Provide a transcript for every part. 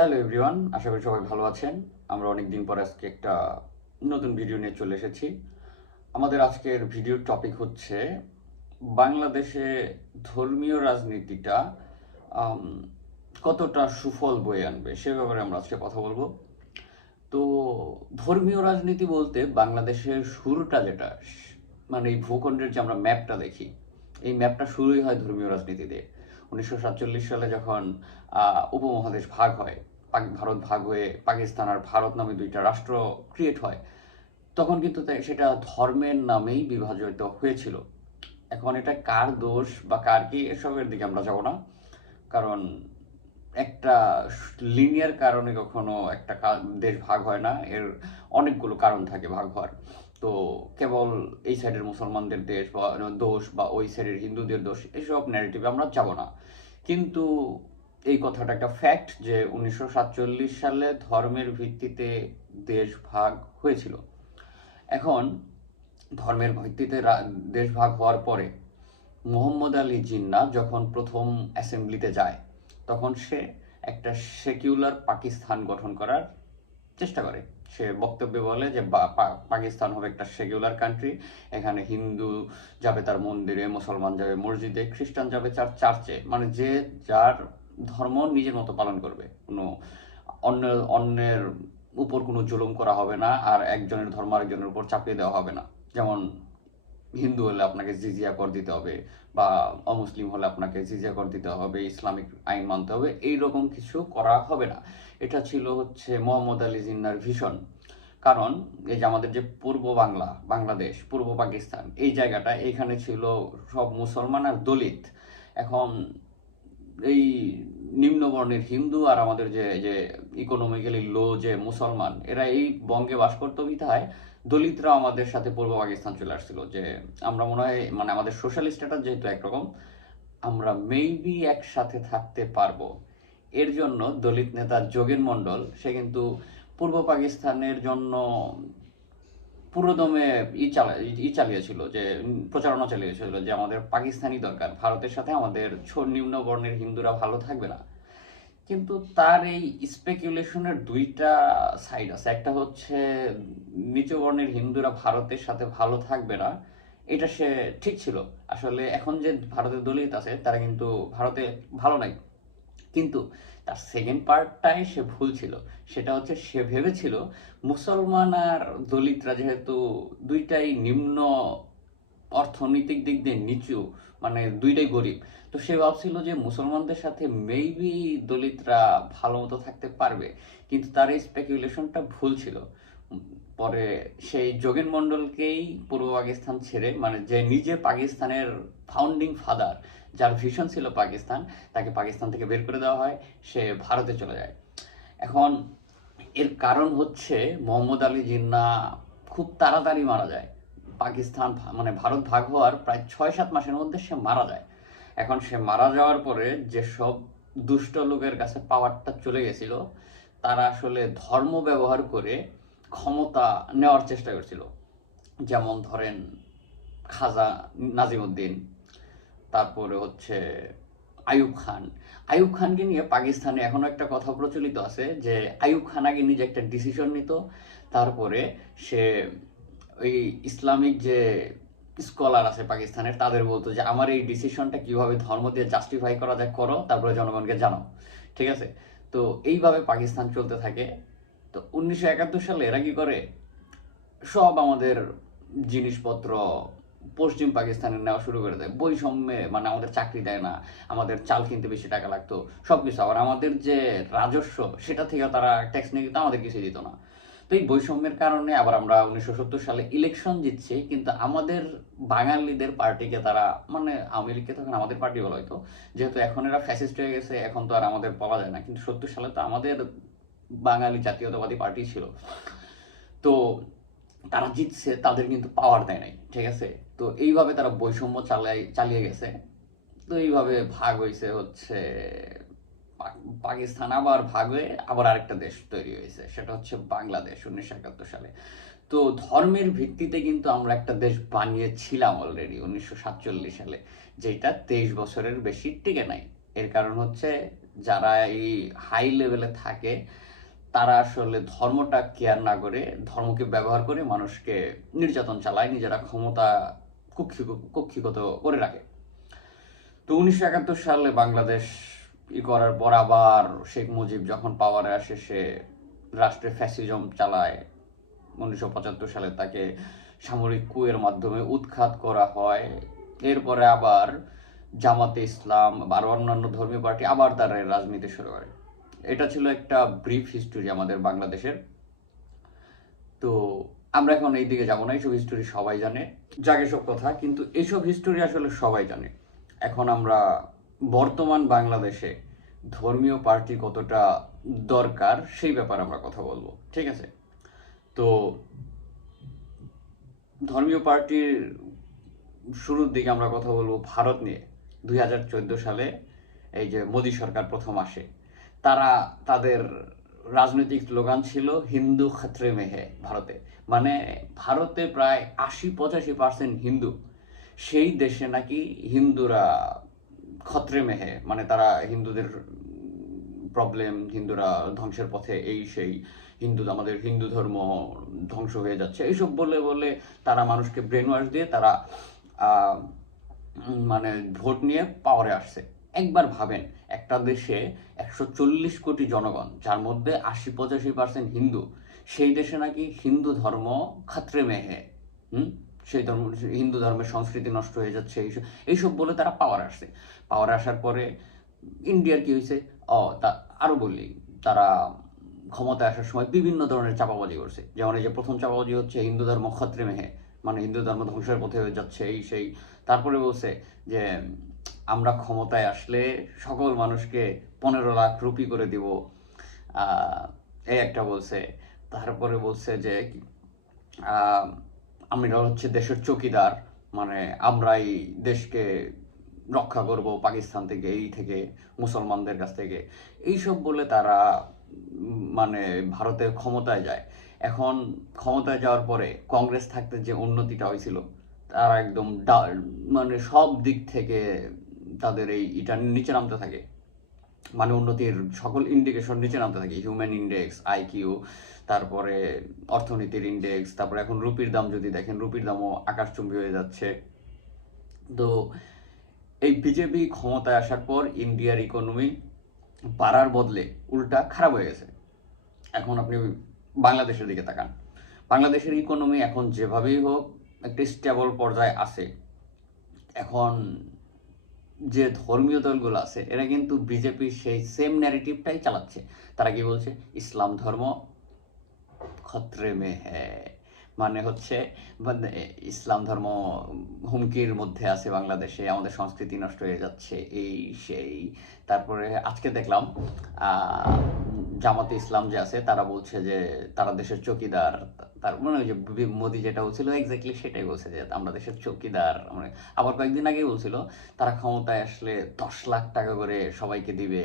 Hello everyone, আশা করি সবাই ভালো আছেন। আমরা অনেক দিন পর আজকে একটা নতুন ভিডিও নিয়ে চলে এসেছি। আমাদের আজকের ভিডিওর টপিক হচ্ছে বাংলাদেশে ধর্মীয় রাজনীতিটা আম, কতটা সুফল বয়ে আনবে সে ব্যাপারে আমরা আজকে কথা বলবো। তো ধর্মীয় রাজনীতি বলতে বাংলাদেশের শুরুটা যেটা, মানে এই ভূখণ্ডের যে আমরা ম্যাপটা দেখি, এই ম্যাপটা শুরুই হয় ধর্মীয় রাজনীতি দিয়ে। 1947 সালে যখন উপমহাদেশ ভাগ হয়, ভারত ভাগ হয়ে পাকিস্তান আর ভারত নামে দুইটা রাষ্ট্র ক্রিয়েট হয়, তখন কিন্তু সেটা ধর্মের নামেই বিভাজিত হয়েছিল। এখন এটা কার দোষ বা কার কি এসবের দিকে আমরা যাব না, কারণ একটা লিনিয়ার কারণে কখনো একটা দেশ ভাগ হয় না, এর অনেকগুলো কারণ থাকে ভাগ হওয়ার। তো কেবল এই সাইডের মুসলমানদের দেশ বা দোষ বা ওই সাইডের হিন্দুদের দোষ, এসব ন্যারেটিভে আমরা যাব না। কিন্তু এই কথাটা একটা ফ্যাক্ট যে 1947 সালে ধর্মের ভিত্তিতে দেশ ভাগ হয়েছিল। এখন ধর্মের ভিত্তিতে দেশ ভাগ হওয়ার পরে মোহাম্মদ আলী জিন্নাহ যখন প্রথম অ্যাসেম্বলিতে যায়, তখন সে একটা সেকুলার পাকিস্তান গঠন করার চেষ্টা করে। সে বক্তব্যে বলে যে পাকিস্তান হবে একটা সেকুলার কান্ট্রি, এখানে হিন্দু যাবে তার মন্দিরে, মুসলমান যাবে মসজিদে, খ্রিস্টান যাবে তার চার্চে, মানে যে যার ধর্ম নিজের মতো পালন করবে, কোনো অন্যের উপর কোনো জুলুম করা হবে না, আর একজনের ধর্ম আরেকজনের উপর চাপিয়ে দেওয়া হবে না। যেমন হিন্দু হলে আপনাকে জিজিয়া কর দিতে হবে, বা অমুসলিম হলে আপনাকে জিজিয়া কর দিতে হবে, ইসলামিক আইন মানতে হবে, এইরকম কিছু করা হবে না। এটা ছিল হচ্ছে মোহাম্মদ আলী জিন্নাহর ভিশন। কারণ এই যে আমাদের যে পূর্ব বাংলা, বাংলাদেশ, পূর্ব পাকিস্তান, এই জায়গাটা, এইখানে ছিল সব মুসলমান আর দলিত। এখন এই নিম্নবর্ণের হিন্দু আর আমাদের যে যে ইকোনমিক্যালি লো যে মুসলমান, এরা এই বঙ্গে বাস করতো বিধায় দলিতরা আমাদের সাথে পূর্ব পাকিস্তান চলে আসছিল। যে আমরা মনে হয়, মানে আমাদের সোশ্যাল স্ট্যাটাস যেহেতু একরকম, আমরা মেবি একসাথে থাকতে পারবো। এর জন্য দলিত নেতা যোগেন মণ্ডল সে কিন্তু পূর্ব পাকিস্তানের জন্য পুরোদমে চালিয়েছিল, যে প্রচারণা চালিয়েছিল যে আমাদের পাকিস্তানি দরকার, ভারতের সাথে আমাদের নিম্ন বর্ণের হিন্দুরা ভালো থাকবে না। কিন্তু তার এই স্পেকুলেশনের দুইটা সাইড আছে। একটা হচ্ছে নিচু বর্ণের হিন্দুরা ভারতের সাথে ভালো থাকবে না, এটা সে ঠিক ছিল। আসলে এখন যে ভারতের দলিত আছে তারা কিন্তু ভারতে ভালো নাই। কিন্তু তার সেকেন্ড পার্টটাই সে ভুল ছিল। সেটা হচ্ছে সে ভেবেছিল মুসলমান আর দলিতরা যেহেতু দুইটাই নিম্ন অর্থনৈতিক দিক দিয়ে নিচু, মানে দুইটাই গরিব, তো সে ভাবছিল যে মুসলমানদের সাথে মেবি দলিতরা ভালো মতো থাকতে পারবে। কিন্তু তার এই স্পেকুলেশনটা ভুল ছিল। পরে সেই যোগেন মণ্ডলকেই পূর্ব পাকিস্তান ছেড়ে, মানে যে নিজে পাকিস্তানের ফাউন্ডিং ফাদার, যার ভিশন ছিল পাকিস্তান, তাকে পাকিস্তান থেকে বের করে দেওয়া হয়, সে ভারতে চলে যায়। এখন এর কারণ হচ্ছে মোহাম্মদ আলী জিন্নাহ খুব তাড়াতাড়ি মারা যায়। পাকিস্তান মানে ভারত ভাগ হওয়ার প্রায় 6-7 মাসের মধ্যে সে মারা যায়। এখন সে মারা যাওয়ার পরে যেসব দুষ্ট লোকের কাছে পাওয়ারটা চলে গেছিল, তারা আসলে ধর্ম ব্যবহার করে ক্ষমতা নেওয়ার চেষ্টা করছিল। যেমন ধরেন খাজা নাজিমুদ্দিন, তারপরে হচ্ছে আইয়ুব খান। আইয়ুব খানকে নিয়ে পাকিস্তানে এখনো একটা কথা প্রচলিত আছে যে আইয়ুব খান আগে নিজে একটা ডিসিশন নিত, তারপরে সে ওই ইসলামিক যে স্কলার আছে পাকিস্তানের তাদের বলতো যে আমার এই ডিসিশনটা কিভাবে ধর্ম দিয়ে জাস্টিফাই করা যায় করো, তারপরে জনগণকে জানাও। ঠিক আছে? তো এইভাবে পাকিস্তান চলতে থাকে। তো 1971 সালে এরা কি করে, সব আমাদের জিনিসপত্র পশ্চিম পাকিস্তানে নেওয়া শুরু করে দেয় বৈষম্যে, মানে আমাদের চাকরি দেয় না, আমাদের চাল কিনতে বেশি টাকা লাগতো, সব কিছু। আবার আমাদের যে রাজস্ব সেটা থেকে তারা ট্যাক্স নিয়ে দিত, আমাদের কিছু দিত না। তো এই বৈষম্যের কারণে আবার আমরা 1970 সালে ইলেকশন জিতছি, কিন্তু আমাদের বাঙালিদের পার্টিকে তারা, মানে আওয়ামী লীগকে তখন আমাদের পার্টি বলা হয়তো, যেহেতু এখন এরা ফ্যাসিস্ট হয়ে গেছে, এখন তো আর আমাদের বলা যায় না, কিন্তু 70 সালে তো আমাদের বাঙালি জাতীয়তাবাদী পার্টি ছিল। তো তারা জিতছে, তাদের কিন্তু পাওয়ার দেয় নাই। ঠিক আছে? তো এইভাবে তারা বৈষম্য চালিয়ে গেছে। তো এইভাবে ভাগ হয়েছে হচ্ছে পাকিস্তান, আবার ভাগ হয়ে আবার আরেকটা দেশ তৈরি হয়েছে, সেটা হচ্ছে বাংলাদেশ 1971 সালে। তো ধর্মের ভিত্তিতে কিন্তু আমরা একটা দেশ বানিয়েছিলাম অলরেডি 1947 সালে, যেটা 23 বছরের বেশি টিকে নাই। এর কারণ হচ্ছে যারা এই হাই লেভেলে থাকে তারা আসলে ধর্মটা কেয়ার না করে ধর্মকে ব্যবহার করে মানুষকে নির্যাতন চালায়, নিজেরা ক্ষমতা কক্ষিগত করে রাখে। তো 1971 সালে বাংলাদেশ করার পর আবার শেখ মুজিব যখন পাওয়ারে আসে, সে রাষ্ট্রে ফ্যাসিজম চালায়। 1975 সালে তাকে সামরিক কুয়ের মাধ্যমে উৎখাত করা হয়। এরপরে আবার জামাতে ইসলাম আর অন্যান্য ধর্মীয় পার্টি আবার তারা রাজনীতি শুরু করে। এটা ছিল একটা ব্রিফ হিস্টোরি আমাদের বাংলাদেশের। তো আমরা এখন এই দিকে যাবো না, এইসব হিস্টোরি সবাই জানে, যাক এসব কথা, কিন্তু এইসব হিস্টোরি আসলে সবাই জানে। এখন আমরা বর্তমান বাংলাদেশে ধর্মীয় পার্টি কতটা দরকার সেই ব্যাপারে আমরা কথা বলবো, ঠিক আছে? তো ধর্মীয় পার্টির শুরুর দিকে আমরা কথা বলবো ভারত নিয়ে। 2014 সালে এই যে মোদী সরকার প্রথম আসে, তারা তাদের রাজনৈতিক স্লোগান ছিল হিন্দু খতরে মে হে ভারতে। মানে ভারতে প্রায় 80-85% হিন্দু, সেই দেশে নাকি হিন্দুরা খতরে মে হে, মানে তারা হিন্দুদের প্রবলেম, হিন্দুরা ধ্বংসের পথে, এই সেই, আমাদের হিন্দু ধর্ম ধ্বংস হয়ে যাচ্ছে, এইসব বলে বলে তারা মানুষকে ব্রেন ওয়াশ দিয়ে তারা মানে ভোট নিয়ে পাওয়ারে আসছে। একবার ভাবেন, একটা দেশে 140 কোটি জনগণ, যার মধ্যে 80-85% হিন্দু, সেই দেশে নাকি হিন্দু ধর্ম খাতরে মে হে, সেই ধর্ম, হিন্দু ধর্মের সংস্কৃতি নষ্ট হয়ে যাচ্ছে, এইসব বলে তারা পাওয়ার আসছে। পাওয়ার আসার পরে ইন্ডিয়ার কি হয়েছে, তা আরো বলি, তারা ক্ষমতায় আসার সময় বিভিন্ন ধরনের চাপাবাজি করছে। যেমন এই যে প্রথম চাপাবাজি হচ্ছে হিন্দু ধর্ম খতরে মেহে, মানে হিন্দু ধর্ম ধ্বংসের পথে হয়ে যাচ্ছে, এই সেই। তারপরে বলছে যে আমরা ক্ষমতায় আসলে সকল মানুষকে 15 লাখ রুপি করে দিব, এই একটা বলছে। তারপরে বলছে যে আমরা হচ্ছে দেশের চৌকিদার, মানে আমরাই দেশকে রক্ষা করব পাকিস্তান থেকে, এই থেকে, মুসলমানদের কাছ থেকে, এইসব বলে তারা মানে ভারতে ক্ষমতায় যায়। এখন ক্ষমতায় যাওয়ার পরে কংগ্রেস থাকতে যে উন্নতিটা হয়েছিল, তারা একদম মানে সব দিক থেকে তাদের এটা নিচে নামতে থাকে, মানে উন্নতির সকল ইন্ডিকেশন নিচে নামতে থাকে, হিউম্যান ইন্ডেক্স, আইকিউ, তারপরে অর্থনীতির ইন্ডেক্স, তারপরে এখন রুপির দাম যদি দেখেন, রুপির দামও আকাশচুম্বী হয়ে যাচ্ছে। তো এই বিজেপি ক্ষমতায় আসার পর ইন্ডিয়ার ইকোনমি বাড়ার বদলে উল্টা খারাপ হয়ে গেছে। এখন আপনি বাংলাদেশের দিকে তাকান, বাংলাদেশের ইকোনমি এখন যেভাবেই হোক একটা স্টেবল পর্যায়ে আছে। এখন যে ধর্মীয় দলগুলো আছে এরা কিন্তু বিজেপির সেই সেম ন্যারেটিভটাই চালাচ্ছে। তারা কি বলছে, ইসলাম ধর্ম খতরে মে হ্যায়, মানে হচ্ছে মানে ইসলাম ধর্ম হুমকির মধ্যে আছে বাংলাদেশে, আমাদের সংস্কৃতি নষ্ট হয়ে যাচ্ছে, এই সেই। তারপরে আজকে দেখলাম জামাতে ইসলাম যে আছে তারা বলছে যে তারা দেশের চৌকিদার। তার মানে ওই যে মোদি যেটা বলছিল এক্স্যাক্টলি সেটাই বলছে যে আমরা দেশের চৌকিদার। মানে আবার কয়েকদিন আগেই বলছিল তারা ক্ষমতায় আসলে 10 লাখ টাকা করে সবাইকে দিবে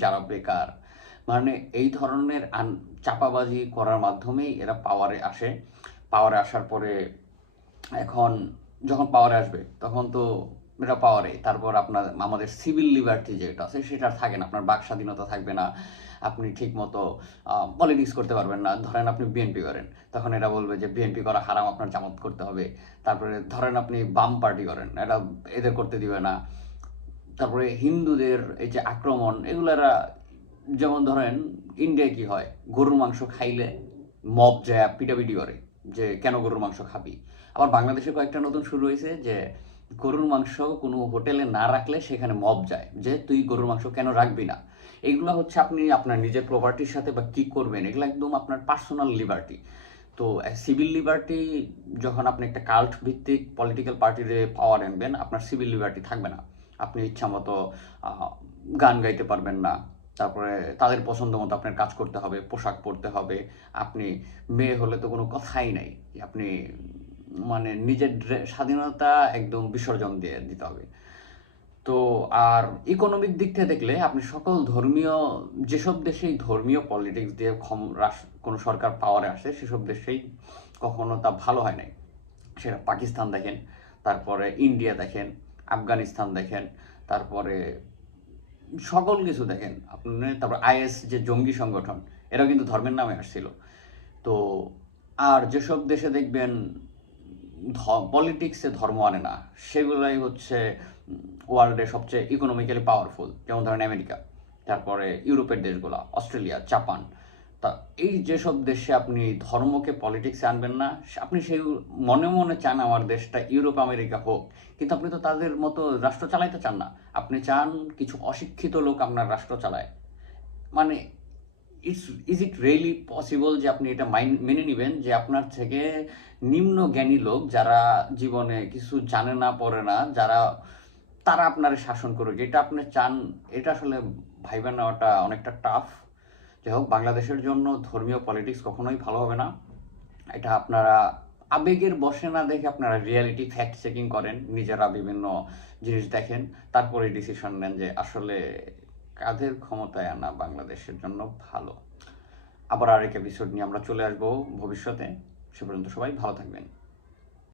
যারা বেকার। মানে এই ধরনের চাপাবাজি করার মাধ্যমেই এরা পাওয়ারে আসে। পাওয়ারে আসার পরে এখন যখন পাওয়ারে আসবে তখন তো এটা পাওয়ারে, তারপর আপনার আমাদের সিভিল লিবার্টি যেটা আছে সেটা থাকে না, আপনার বাক স্বাধীনতা থাকবে না, আপনি ঠিক মতো পলিটিক্স করতে পারবেন না। ধরেন আপনি বিএনপি করেন, তখন এরা বলবে যে বিএনপি করা হারাম, আপনার জামাত করতে হবে। তারপরে ধরেন আপনি বাম পার্টি করেন, এটা এদের করতে দিবে না। তারপরে হিন্দুদের এই যে আক্রমণ, এগুলারা যেমন ধরেন ইন্ডিয়ায় কি হয়, গরুর মাংস খাইলে মব যায় পিটাপিটি করে যে কেন গরুর মাংস খাবি। আবার বাংলাদেশে কয়েকটা নতুন শুরু হয়েছে যে গরুর মাংস কোনো হোটেলে না রাখলে সেখানে মব যায় যে তুই গরুর মাংস কেন রাখবি না। এগুলো হচ্ছে আপনি আপনার নিজের প্রপার্টির সাথে বা কি করবেন, এগুলো একদম আপনার পার্সোনাল লিবার্টি। তো সিভিল লিবার্টি, যখন আপনি একটা কাল্ট ভিত্তিক পলিটিক্যাল পার্টিতে পাওয়ার আনবেন, আপনার সিভিল লিবার্টি থাকবে না। আপনি ইচ্ছা মতো গান গাইতে পারবেন না। তারপরে তাদের পছন্দ মতো আপনার কাজ করতে হবে, পোশাক পরতে হবে। আপনি মেয়ে হলে তো কোনো কথাই নাই, আপনি মানে নিজের স্বাধীনতা একদম বিসর্জন দিয়ে দিতে হবে। তো আর ইকোনমিক দিক থেকে দেখলে আপনি সকল ধর্মীয়, যেসব দেশেই ধর্মীয় পলিটিক্স দিয়ে কোনো সরকার পাওয়ারে আসে সেসব দেশেই কখনো তা ভালো হয় নাই। সেটা পাকিস্তান দেখেন, তারপরে ইন্ডিয়া দেখেন, আফগানিস্তান দেখেন, তারপরে সকল কিছু দেখেন আপনি। তারপর আইএস যে জঙ্গি সংগঠন, এরাও কিন্তু ধর্মের নামে আসছিল। তো আর যেসব দেশে দেখবেন পলিটিক্সে ধর্ম আনে না, সেগুলাই হচ্ছে ওয়ার্ল্ডের সবচেয়ে ইকোনমিক্যালি পাওয়ারফুল, যেমন ধরেন আমেরিকা, তারপরে ইউরোপের দেশগুলো, অস্ট্রেলিয়া, জাপান। তা এই যেসব দেশে আপনি ধর্মকে পলিটিক্সে আনবেন না, আপনি সেই মনে মনে চান আমার দেশটা ইউরোপ আমেরিকা হোক, কিন্তু আপনি তো তাদের মতো রাষ্ট্র চালাইতে চান না। আপনি চান কিছু অশিক্ষিত লোক আপনার রাষ্ট্র চালায়। মানে ইজ ইট রিয়েলি পসিবল যে আপনি এটা মেনে নেবেন যে আপনার থেকে নিম্ন জ্ঞানী লোক, যারা জীবনে কিছু জানে না পড়ে না, তারা আপনার শাসন করুক? এটা আপনি চান? এটা আসলে ভাইবা নেওয়াটা অনেকটা টাফ। যাই হোক, বাংলাদেশের জন্য ধর্মীয় পলিটিক্স কখনোই ভালো হবে না। এটা আপনারা আবেগের বশে না দেখে আপনারা রিয়ালিটি ফ্যাক্ট চেকিং করেন, নিজেরা বিভিন্ন জিনিস দেখেন, তারপরে ডিসিশন নেন যে আসলে কাদের ক্ষমতায় আনা বাংলাদেশের জন্য ভালো। আবার আরেক এপিসোড নিয়ে আমরা চলে আসবো ভবিষ্যতে। সে পর্যন্ত সবাই ভালো থাকবেন।